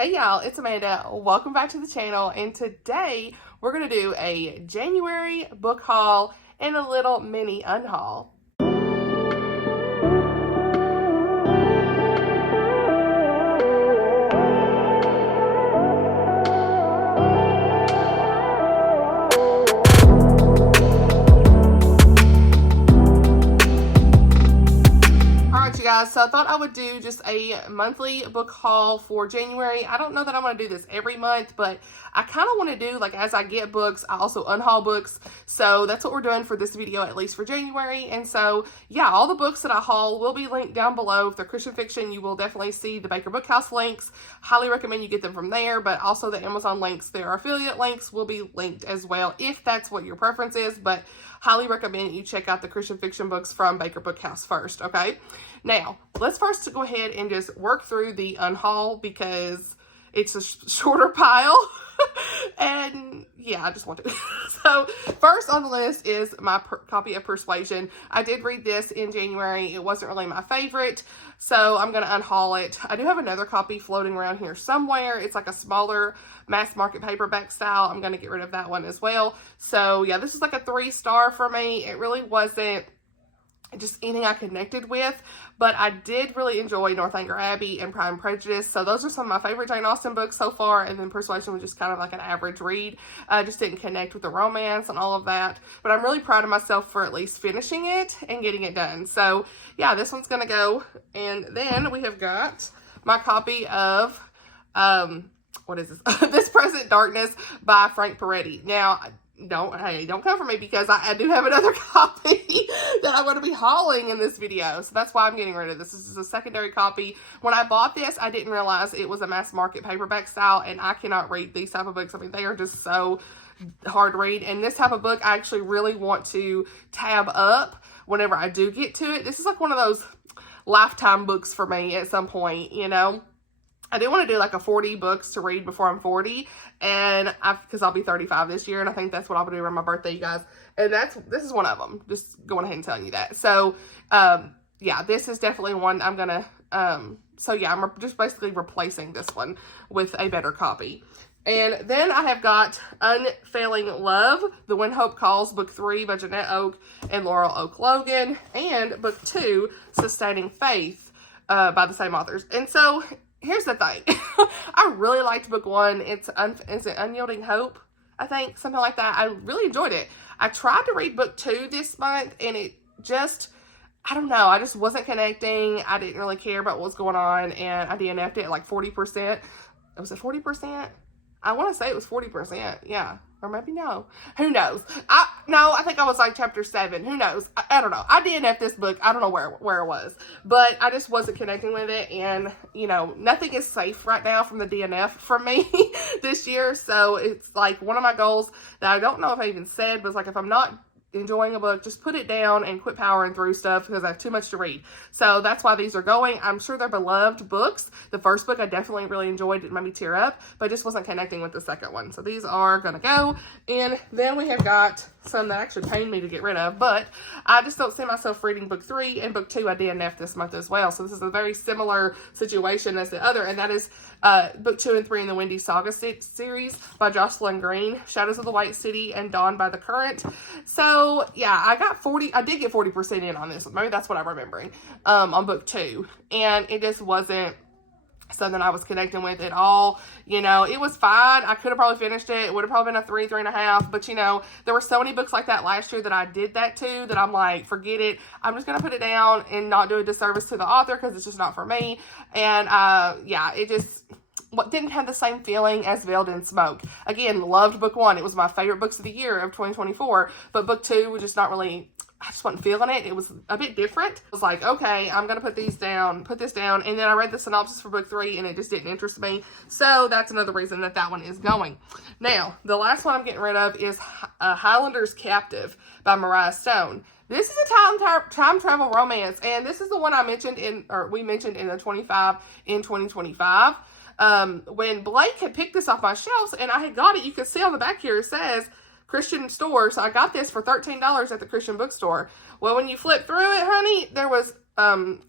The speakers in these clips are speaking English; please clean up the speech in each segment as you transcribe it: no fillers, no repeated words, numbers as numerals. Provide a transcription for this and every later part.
Hey y'all, it's Amanda. Welcome back to the channel, and today we're going to do a January book haul and a little mini unhaul. So I thought I would do just a monthly book haul for January. I don't know that I'm going to do this every month, but I kind of want to do, like, as I get books, I also unhaul books. So that's what we're doing for this video, at least for January. And so, yeah, all the books that I haul will be linked down below. If they're Christian fiction, you will definitely see the Baker Bookhouse links. Highly recommend you get them from there, but also the Amazon links, their affiliate links will be linked as well, if that's what your preference is. But highly recommend you check out the Christian fiction books from Baker Bookhouse first, okay? Now, let's first go ahead and just work through the unhaul because it's a shorter pile. And yeah, I just want to. So first on the list is my copy of Persuasion. I did read this in January. It wasn't really my favorite, so I'm going to unhaul it. I do have another copy floating around here somewhere. It's like a smaller mass market paperback style. I'm going to get rid of that one as well. So yeah, this is like a 3-star for me. It really wasn't just anything I connected with, but I did really enjoy Northanger Abbey and Pride and Prejudice. So those are some of my favorite Jane Austen books so far, and then Persuasion was just kind of like an average read. I just didn't connect with the romance and all of that, but I'm really proud of myself for at least finishing it and getting it done. So yeah, this one's gonna go. And then we have got my copy of what is this? This Present Darkness by Frank Peretti. Now, don't come for me, because I do have another copy that I'm going to be hauling in this video. So that's why I'm getting rid of this. This is a secondary copy. When I bought this, I didn't realize it was a mass market paperback style, and I cannot read these type of books. I mean, they are just so hard to read. And this type of book, I actually really want to tab up whenever I do get to it. This is like one of those lifetime books for me at some point, you know. I do want to do like a 40 books to read before I'm 40, and because I'll be 35 this year, and I think that's what I'll be doing around my birthday, you guys. And this is one of them. Just going ahead and telling you that. So, yeah, this is definitely one I'm gonna. So yeah, I'm just basically replacing this one with a better copy. And then I have got Unfailing Love, The When Hope Calls, Book 3 by Jeanette Oak and Laurel Oak Logan, and Book 2, Sustaining Faith, by the same authors. And so here's the thing. I really liked book 1. It's Unyielding Hope, I think, something like that. I really enjoyed it. I tried to read book 2 this month, and it just, I don't know, I just wasn't connecting. I didn't really care about what was going on, and I DNF'd it at like 40%. Was it 40%? I want to say it was 40%. Yeah. Or maybe no. Who knows? I think I was like chapter 7. Who knows? I don't know. I DNF'd this book. I don't know where it was. But I just wasn't connecting with it. And, you know, nothing is safe right now from the DNF for me this year. So it's like one of my goals that I don't know if I even said, was like, if I'm not enjoying a book, just put it down and quit powering through stuff, because I have too much to read. So that's why these are going. I'm sure they're beloved books. The first book I definitely really enjoyed. It made me tear up, but I just wasn't connecting with the second one. So these are gonna go. And then we have got some that actually pained me to get rid of, but I just don't see myself reading book 3, and book 2 I DNF'd this month as well. So this is a very similar situation as the other, and that is book 2 and 3 in the Wendy Saga series by Jocelyn Green, Shadows of the White City and Dawn by the Current. So yeah, I did get 40% in on this. Maybe that's what I'm remembering, on book 2. And it just wasn't something I was connecting with at all. You know, it was fine. I could have probably finished it. It would have probably been a 3.5. But, you know, there were so many books like that last year that I did that to, that I'm like, forget it. I'm just going to put it down and not do a disservice to the author, because it's just not for me. And, yeah, it just didn't have the same feeling as Veiled in Smoke. Again, loved book 1. It was my favorite books of the year of 2024. But book 2 was just not really, I just wasn't feeling it. It was a bit different. I was like, okay, I'm going to put this down. And then I read the synopsis for book 3, and it just didn't interest me. So that's another reason that one is going. Now, the last one I'm getting rid of is Highlander's Captive by Mariah Stone. This is a time travel romance, and this is the one we mentioned in the 25 in 2025. When Blake had picked this off my shelves and I had got it, you can see on the back here, it says Christian store. So I got this for $13 at the Christian bookstore. Well, when you flip through it, honey, there was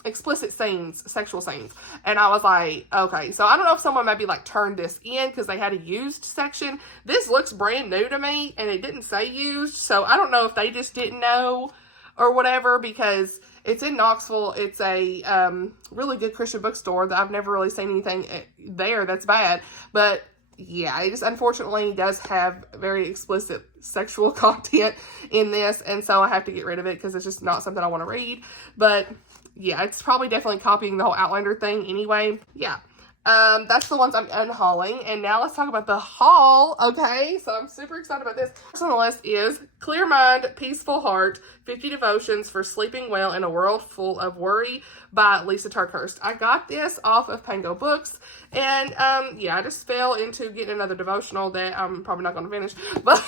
explicit scenes, sexual scenes. And I was like, okay, so I don't know if someone maybe like turned this in because they had a used section. This looks brand new to me and it didn't say used. So I don't know if they just didn't know or whatever, because it's in Knoxville. It's a really good Christian bookstore that I've never really seen anything there that's bad. But yeah, it just unfortunately does have very explicit sexual content in this. And so I have to get rid of it because it's just not something I want to read. But yeah, it's probably definitely copying the whole Outlander thing anyway. Yeah. That's the ones I'm unhauling. And now let's talk about the haul. Okay, so I'm super excited about this. First on the list is Clear Mind, Peaceful Heart, 50 Devotions for Sleeping Well in a World Full of Worry by Lisa Turkhurst. I got this off of Pango Books. And yeah, I just fell into getting another devotional that I'm probably not going to finish. But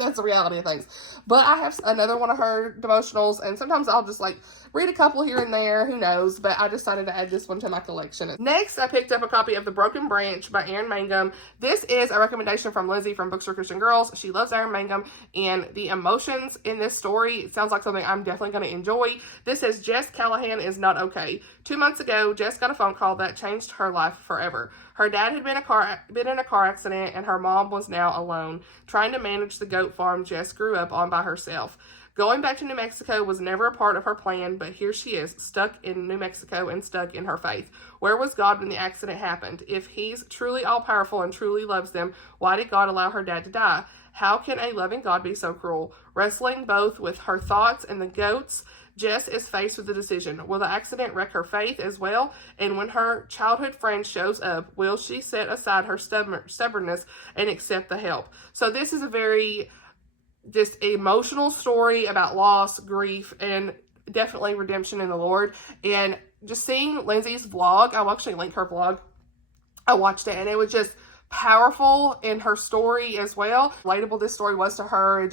that's the reality of things. But I have another one of her devotionals, and sometimes I'll just like read a couple here and there, who knows, but I decided to add this one to my collection. Next, I picked up a copy of The Broken Branch by Erynn Mangum. This is a recommendation from Lizzie from Books for Christian Girls. She loves Erynn Mangum, and the emotions in this story, it sounds like something I'm definitely going to enjoy. This says, Jess Callahan is not okay. 2 months ago, Jess got a phone call that changed her life forever. Her dad had been in a car accident, and her mom was now alone, trying to manage the goat farm Jess grew up on by herself. Going back to New Mexico was never a part of her plan, but here she is, stuck in New Mexico and stuck in her faith. Where was God when the accident happened? If he's truly all-powerful and truly loves them, why did God allow her dad to die? How can a loving God be so cruel? Wrestling both with her thoughts and the goats, Jess is faced with the decision. Will the accident wreck her faith as well? And when her childhood friend shows up, will she set aside her stubbornness and accept the help? So this is a very just emotional story about loss, grief, and definitely redemption in the Lord. And just seeing Lindsay's vlog, I'll actually link her vlog. I watched it and it was just powerful in her story as well. Relatable this story was to her, and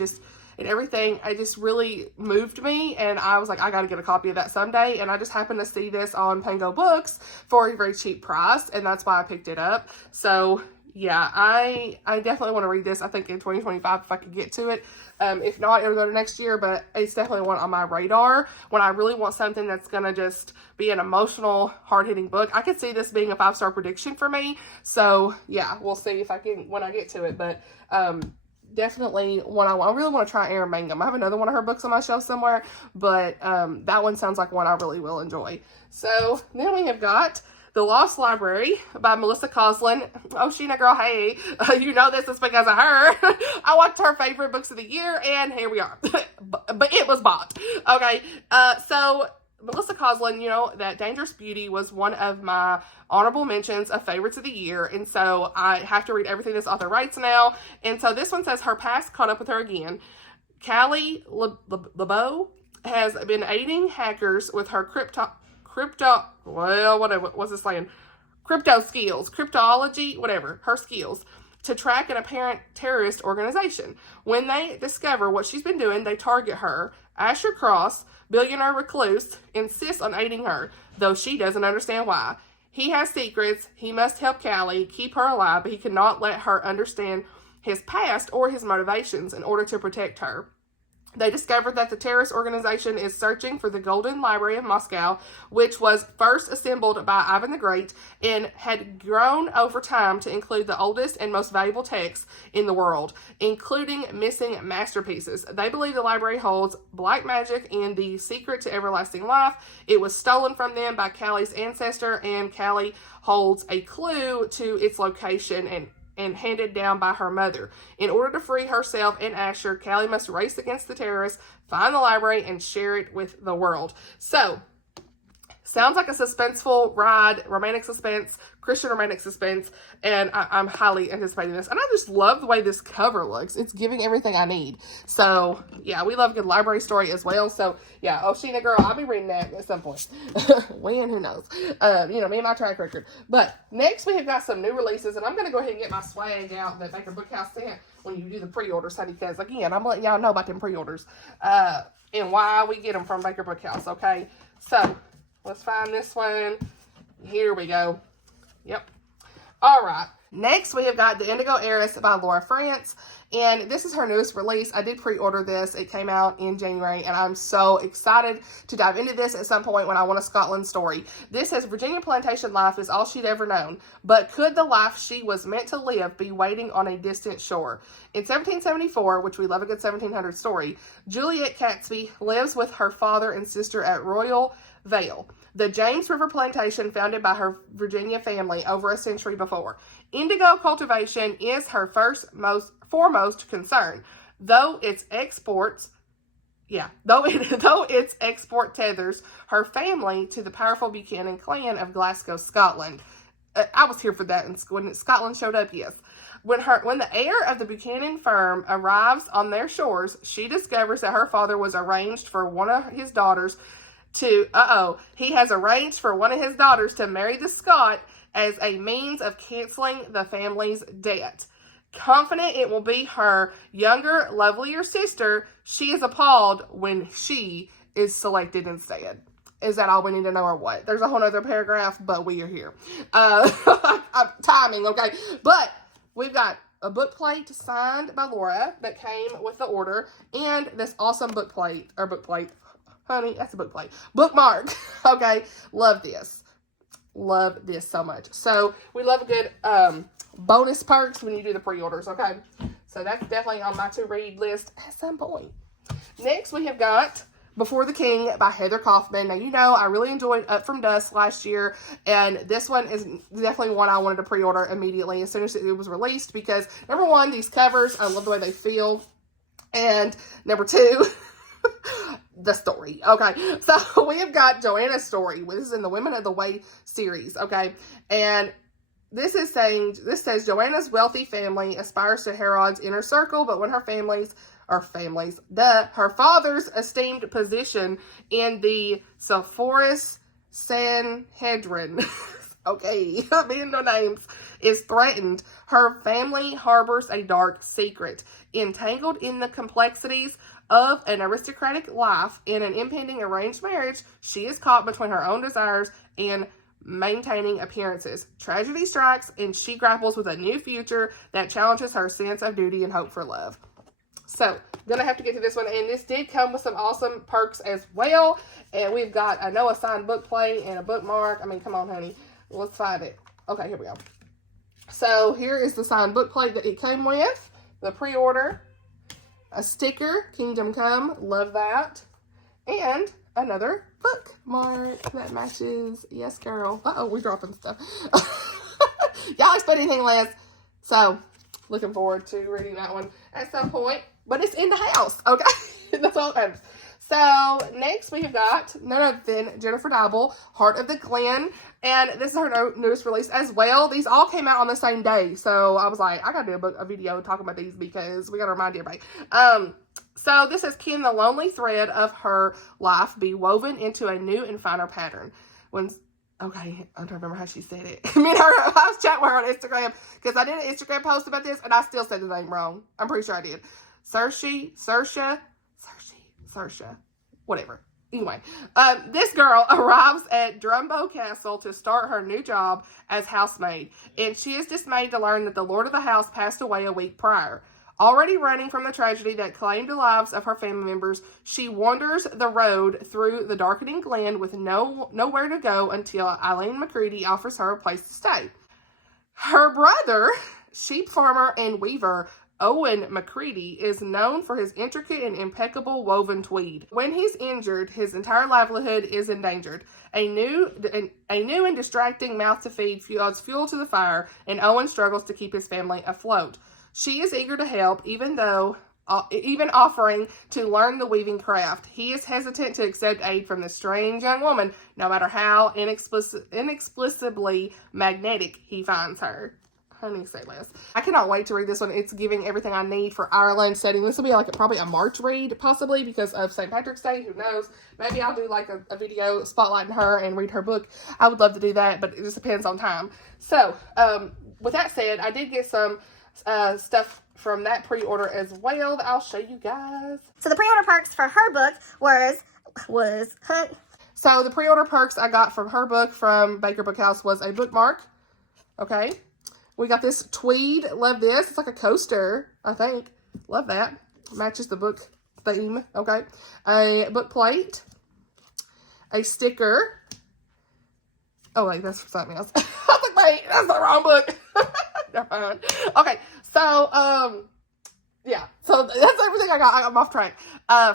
everything. It just really moved me, and I was like, I gotta get a copy of that someday. And I just happened to see this on Pango Books for a very cheap price, and that's why I picked it up. So yeah, I definitely want to read this. I think in 2025 if I could get to it. If not, it'll go to next year, but it's definitely one on my radar when I really want something that's going to just be an emotional, hard-hitting book. I could see this being a 5-star prediction for me. So yeah, we'll see if I can when I get to it. But definitely one I really want to try Erynn Mangum. I have another one of her books on my shelf somewhere, but that one sounds like one I really will enjoy. So then we have got The Lost Library by Melissa Koslin. Oh, Sheena girl, hey, you know this is because of her. I watched her favorite books of the year, and here we are. but it was bought. Okay, so Melissa Koslin, you know, that Dangerous Beauty was one of my honorable mentions of favorites of the year, and so I have to read everything this author writes now. And so this one says, her past caught up with her again. Callie LeBeau has been aiding hackers with her cryptology, whatever, her skills, to track an apparent terrorist organization. When they discover what she's been doing, they target her. Asher Cross, billionaire recluse, insists on aiding her, though she doesn't understand why. He has secrets. He must help Callie keep her alive, but he cannot let her understand his past or his motivations in order to protect her. They discovered that the terrorist organization is searching for the Golden Library of Moscow, which was first assembled by Ivan the Great and had grown over time to include the oldest and most valuable texts in the world, including missing masterpieces. They believe the library holds black magic and the secret to everlasting life. It was stolen from them by Callie's ancestor, and Callie holds a clue to its location and handed down by her mother. In order to free herself and Asher, Callie must race against the terrorists, find the library, and share it with the world. So, sounds like a suspenseful ride, romantic suspense, Christian romantic suspense, and I'm highly anticipating this. And I just love the way this cover looks. It's giving everything I need. So, yeah, we love a good library story as well. So, yeah, Sheena girl, I'll be reading that at some point. When, who knows? You know, me and my track record. But next we have got some new releases, and I'm going to go ahead and get my swag out that Baker Bookhouse sent when you do the pre-orders, honey, because, again, I'm letting y'all know about them pre-orders and why we get them from Baker Bookhouse, okay? So, let's find this one. Here we go. Yep. All right. Next, we have got The Indigo Heiress by Laura Frantz, and this is her newest release. I did pre-order this. It came out in January, and I'm so excited to dive into this at some point when I want a Scotland story. This says, Virginia plantation life is all she'd ever known, but could the life she was meant to live be waiting on a distant shore? In 1774, which we love a good 1700 story, Juliet Catesby lives with her father and sister at Royal Vale, the James River plantation founded by her Virginia family over a century before. Indigo cultivation is her foremost concern, though its export tethers her family to the powerful Buchanan clan of Glasgow, Scotland. I was here for that when Scotland showed up, yes. When the heir of the Buchanan firm arrives on their shores, she discovers that her father was arranged for one of his daughters to marry the Scot as a means of canceling the family's debt. Confident it will be her younger, lovelier sister, she is appalled when she is selected instead. Is that all we need to know or what? There's a whole other paragraph, but we are here. Timing, okay? But we've got a book plate signed by Laura that came with the order, and this awesome book plate. Honey, that's a book plate. Bookmark. Okay. Love this. Love this so much. So we love a good bonus perks when you do the pre-orders. Okay. So that's definitely on my to-read list at some point. Next, we have got Before the King by Heather Kaufman. Now, you know, I really enjoyed Up From Dusk last year, and this one is definitely one I wanted to pre-order immediately as soon as it was released because, number one, these covers, I love the way they feel, and number two, the story. Okay, so we have got Joanna's story. This is in the Women of the Way series. Okay, and this says Joanna's wealthy family aspires to Herod's inner circle, but when her her father's esteemed position in the Sepphoris Sanhedrin, okay, being no names, is threatened, her family harbors a dark secret. Entangled in the complexities of an aristocratic life in an impending arranged marriage, she is caught between her own desires and maintaining appearances. Tragedy strikes, and she grapples with a new future that challenges her sense of duty and hope for love. So, gonna have to get to this one, and this did come with some awesome perks as well. And we've got, I know, a signed book plate and a bookmark. I mean, come on, honey. Let's find it. Okay, here we go. So, here is the signed book plate that it came with. The pre-order. A sticker, Kingdom Come. Love that. And another bookmark that matches. Yes, girl. Uh-oh, we're dropping stuff. Y'all expect anything less. So, looking forward to reading that one at some point. But it's in the house, okay? That's all that matters. So, next we have got none other than Jennifer Deibel, Heart of the Glen. And this is her newest release as well. These all came out on the same day. So, I was like, I gotta do a video talking about these because we gotta remind everybody. So, this is Can the lonely thread of her life be woven into a new and finer pattern? Okay, I'm trying to remember how she said it. I was chatting with her on Instagram because I did an Instagram post about this and I still said the name wrong. I'm pretty sure I did. Saoirse, whatever. Anyway, this girl arrives at Drumbo Castle to start her new job as housemaid, and she is dismayed to learn that the lord of the house passed away a week prior. Already running from the tragedy that claimed the lives of her family members, she wanders the road through the darkening glen with nowhere to go until Eileen McCready offers her a place to stay. Her brother, sheep farmer and weaver Owen McCready, is known for his intricate and impeccable woven tweed. When he's injured, his entire livelihood is endangered. A new and distracting mouth to feed adds fuel to the fire, and Owen struggles to keep his family afloat. She is eager to help, even offering to learn the weaving craft. He is hesitant to accept aid from this strange young woman, no matter how inexplicably magnetic he finds her. Honey, say less. I cannot wait to read this one. It's giving everything I need for Ireland setting. This will be like probably a March read, possibly, because of St. Patrick's Day. Who knows? Maybe I'll do like a video spotlighting her and read her book. I would love to do that, but it just depends on time. So, with that said, I did get some stuff from that pre-order as well that I'll show you guys. So the pre-order perks for her book was So the pre-order perks I got from her book from Baker Bookhouse was a bookmark. Okay. We got this tweed. Love this. It's like a coaster, I think. Love that. Matches the book theme. Okay. A book plate. A sticker. Oh, wait, that's for something else. I was like, wait, that's the wrong book. Never mind. Okay, so, yeah. So that's everything I got. I'm off track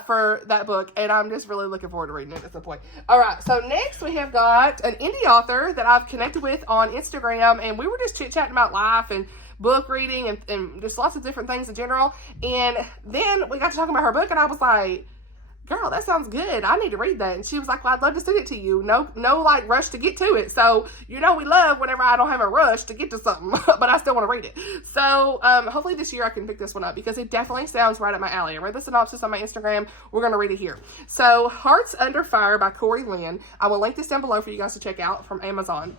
for that book, and I'm just really looking forward to reading it at some point. All right, so next we have got an indie author that I've connected with on Instagram, and we were just chit-chatting about life and book reading and just lots of different things in general. And then we got to talking about her book, and I was like, girl, that sounds good. I need to read that. And she was like, well, I'd love to send it to you. No, like, rush to get to it. So, we love whenever I don't have a rush to get to something, but I still want to read it. So, hopefully this year I can pick this one up because it definitely sounds right up my alley. I read the synopsis on my Instagram. We're going to read it here. So, Hearts Under Fire by Cori, Lynn. I will link this down below for you guys to check out from Amazon.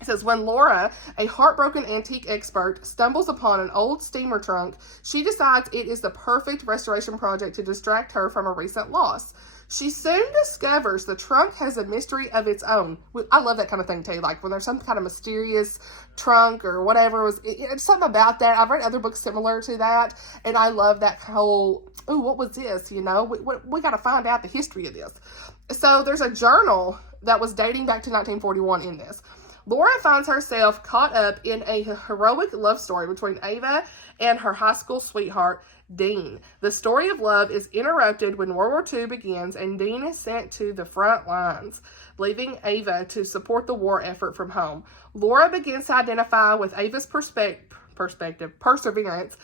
It says, when Laura, a heartbroken antique expert, stumbles upon an old steamer trunk, she decides it is the perfect restoration project to distract her from a recent loss. She soon discovers the trunk has a mystery of its own. I love that kind of thing too, like when there's some kind of mysterious trunk or whatever. It's something about that. I've read other books similar to that, and I love that whole, ooh, what was this, we got to find out the history of this. So there's a journal that was dating back to 1941 in this. Laura finds herself caught up in a heroic love story between Ava and her high school sweetheart, Dean. The story of love is interrupted when World War II begins and Dean is sent to the front lines, leaving Ava to support the war effort from home. Laura begins to identify with Ava's perseverance,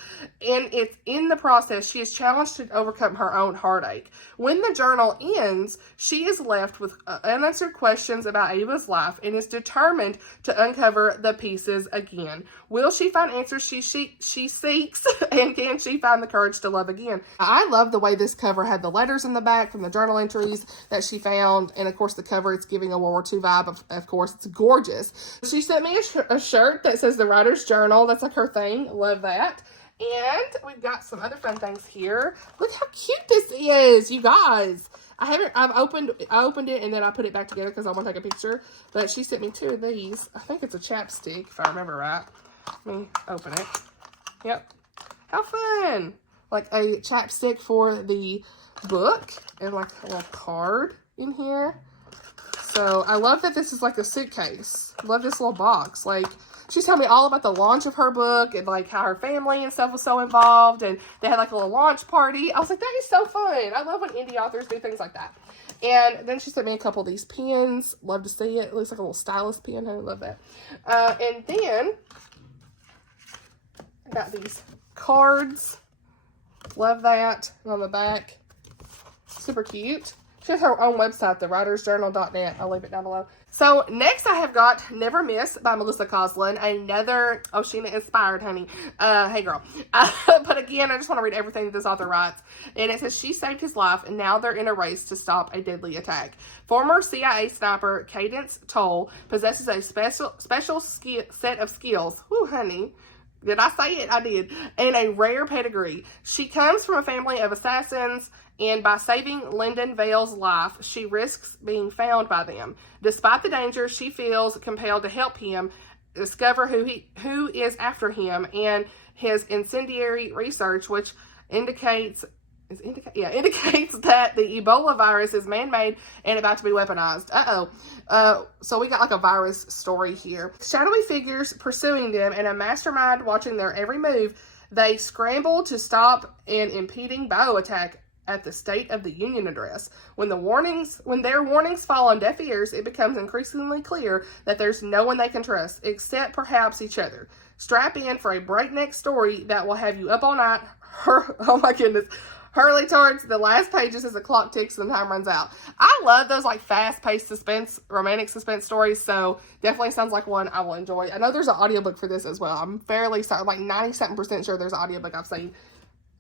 and it's in the process she is challenged to overcome her own heartache. When the journal ends, she is left with unanswered questions about Ava's life and is determined to uncover the pieces again. Will she find answers she seeks, and can she find the courage to love again? I love the way this cover had the letters in the back from the journal entries that she found, and of course the cover, it's giving a World War II vibe. Of course, it's gorgeous. She sent me a shirt that says the Writer's Journal. That's like her thing. Love that. And we've got some other fun things here. Look how cute this is, you guys. I opened it and then I put it back together because I want to take a picture. But she sent me two of these. I think it's a chapstick if I remember right. Let me open it. Yep. How fun. Like a chapstick for the book and like a little card in here. So I love that this is like a suitcase. I love this little box. Like, she's telling me all about the launch of her book and like how her family and stuff was so involved, and they had like a little launch party. I was like, that is so fun. I love when indie authors do things like that. And then she sent me a couple of these pens. Love to see it. It looks like a little stylus pen. I love that. And then I got these cards. Love that. And on the back, super cute. She has her own website, thewritersjournal.net. I'll leave it down below. So next I have got Never Miss by Melissa Koslin. Another Oshina inspired, honey. Hey girl. But again, I just want to read everything that this author writes. And it says, she saved his life and now they're in a race to stop a deadly attack. Former CIA sniper Cadence Toll possesses a special set of skills. Whew, honey. Did I say it? I did. And a rare pedigree. She comes from a family of assassins, and by saving Lyndon Vale's life, she risks being found by them. Despite the danger, she feels compelled to help him discover who is after him and his incendiary research, which indicates that the Ebola virus is man-made and about to be weaponized. So we got like a virus story here. Shadowy figures pursuing them and a mastermind watching their every move. They scramble to stop an impeding bio attack at the State of the Union address. When their warnings fall on deaf ears, it becomes increasingly clear that there's no one they can trust, except perhaps each other. Strap in for a breakneck story that will have you up all night. Oh my goodness. Hurley towards the last pages as the clock ticks and the time runs out. I love those like fast-paced suspense, romantic suspense stories, so definitely sounds like one I will enjoy. I know there's an audiobook for this as well. I'm fairly certain, like 97% sure there's an audiobook I've seen,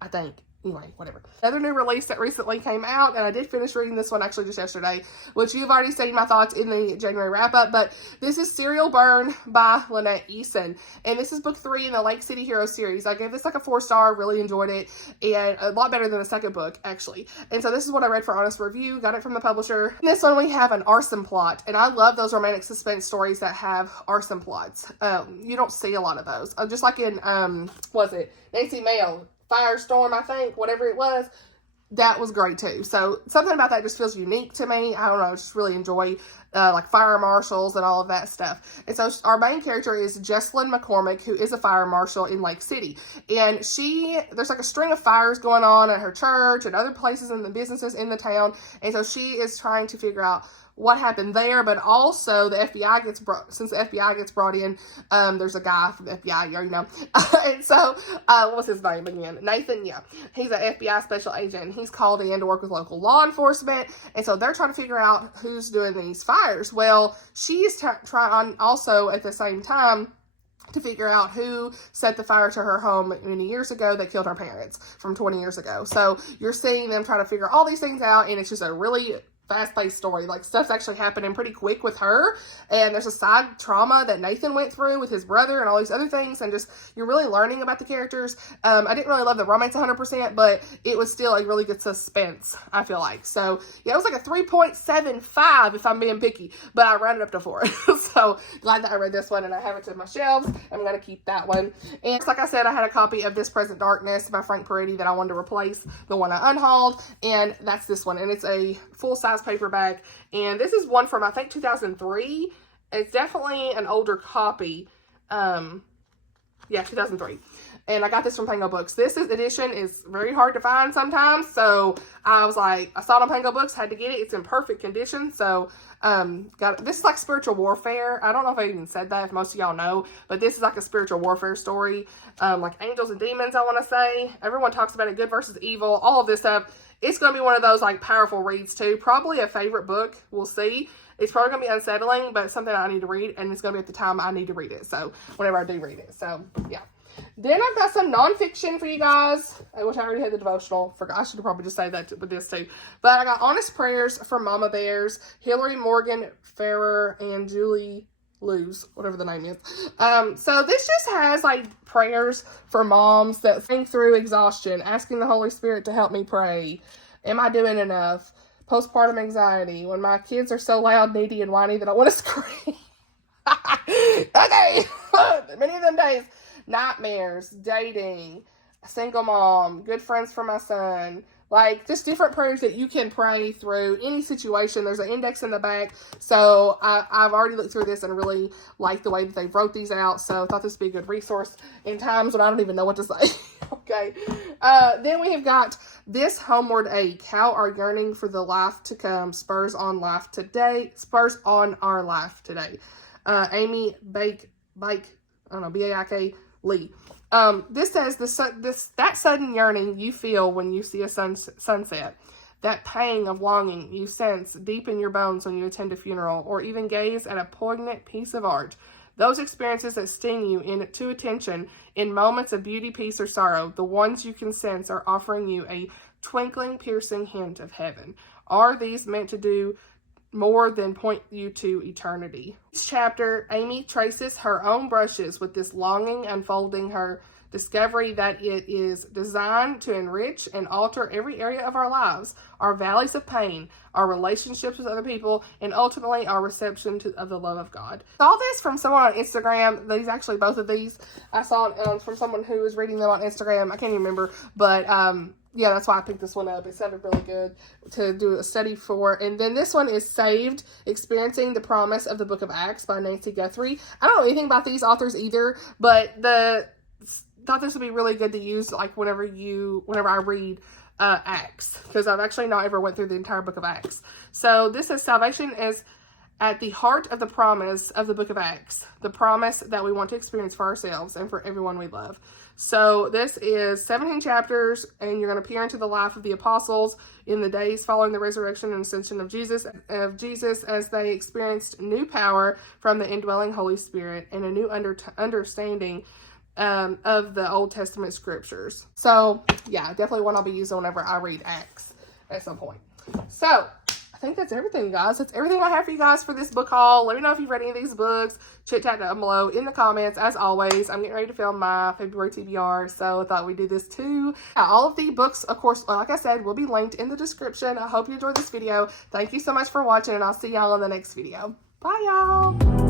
I think. Anyway, whatever. Another new release that recently came out, and I did finish reading this one actually just yesterday, which you've already seen my thoughts in the January wrap-up, but this is Serial Burn by Lynette Eason, and this is book 3 in the Lake City Heroes series. I gave this like a 4-star, really enjoyed it, and a lot better than the second book, actually. And so this is what I read for honest review, got it from the publisher. In this one we have an arson plot, and I love those romantic suspense stories that have arson plots. You don't see a lot of those. Just like in, was it Nancy Mail, Firestorm, I think, whatever it was, that was great too. So something about that just feels unique to me. I don't know, I just really enjoy like fire marshals and all of that stuff. And so our main character is Jesslyn McCormick, who is a fire marshal in Lake City. And there's like a string of fires going on at her church and other places in the businesses in the town. And so she is trying to figure out what happened there, but also the FBI gets since the FBI gets brought in, there's a guy from the FBI, you already know, and so, what was his name again? Nathan, yeah, he's an FBI special agent, and he's called in to work with local law enforcement, and so they're trying to figure out who's doing these fires. Well, she's trying also at the same time to figure out who set the fire to her home many years ago that killed her parents from 20 years ago. So you're seeing them try to figure all these things out, and it's just a really fast-paced story. Like, stuff's actually happening pretty quick with her, and there's a side trauma that Nathan went through with his brother and all these other things, and just, you're really learning about the characters. I didn't really love the romance 100%, but it was still a really good suspense, I feel like. So, yeah, it was like a 3.75 if I'm being picky, but I rounded up to 4. So, glad that I read this one, and I have it in my shelves. I'm going to keep that one. And like I said, I had a copy of This Present Darkness by Frank Peretti that I wanted to replace the one I unhauled, and that's this one, and it's a full-size paperback, and this is one from I think 2003. It's definitely an older copy. Yeah, 2003. And I got this from Pango Books. This edition is very hard to find sometimes, so I was like, I saw it on Pango Books, had to get it. It's in perfect condition, so this is like spiritual warfare. I don't know if I even said that, if most of y'all know, but this is like a spiritual warfare story, like angels and demons, I want to say. Everyone talks about it, good versus evil, all of this stuff. It's going to be one of those like powerful reads too. Probably a favorite book. We'll see. It's probably going to be unsettling, but it's something I need to read, and it's going to be at the time I need to read it. So whenever I do read it. So yeah. Then I've got some nonfiction for you guys, which I already had the devotional. I should have probably just say that with this too. But I got Honest Prayers from Mama Bears, Hillary Morgan Ferrer, and Julie Loos, whatever the name is. So this just has like prayers for moms that think through exhaustion, asking the Holy Spirit to help me pray. Am I doing enough? Postpartum anxiety, when my kids are so loud, needy, and whiny that I want to scream. Okay, many of them days. Nightmares, dating, a single mom, good friends for my son. Like, just different prayers that you can pray through any situation. There's an index in the back. So, I've already looked through this and really like the way that they wrote these out. So, I thought this would be a good resource in times when I don't even know what to say. Okay. Then we have got This Homeward Ache, How Our Yearning for the Life to Come, Spurs on Life Today, Spurs on Our Life Today. Amy Baik, I don't know, Baik Lee. This says that sudden yearning you feel when you see a sunset, that pang of longing you sense deep in your bones when you attend a funeral or even gaze at a poignant piece of art. Those experiences that sting you into attention in moments of beauty, peace, or sorrow, the ones you can sense are offering you a twinkling, piercing hint of heaven. Are these meant to do more than point you to eternity? Each chapter, Amy traces her own brushes with this longing, unfolding her discovery that it is designed to enrich and alter every area of our lives, our valleys of pain, our relationships with other people, and ultimately our reception of the love of God. I saw this from someone on Instagram. Actually, both of these, I saw it from someone who was reading them on Instagram. I can't even remember, but yeah, that's why I picked this one up. It sounded really good to do a study for. And then this one is Saved, Experiencing the Promise of the Book of Acts by Nancy Guthrie. I don't know anything about these authors either, but thought this would be really good to use like whenever I read Acts, because I've actually not ever went through the entire book of Acts. So this is salvation is at the heart of the promise of the book of Acts, the promise that we want to experience for ourselves and for everyone we love. So this is 17 chapters, and you're going to peer into the life of the apostles in the days following the resurrection and ascension of Jesus as they experienced new power from the indwelling Holy Spirit and a new understanding of the Old Testament scriptures. So yeah, definitely one I'll be using whenever I read Acts at some point. So I think that's everything, guys. That's everything I have for you guys for this book haul. Let me know if you've read any of these books. Chit chat down below in the comments. As always, I'm getting ready to film my February TBR, so I thought we'd do this too. All of the books, of course, like I said, will be linked in the description. I hope you enjoyed this video. Thank you so much for watching, and I'll see y'all in the next video. Bye, y'all.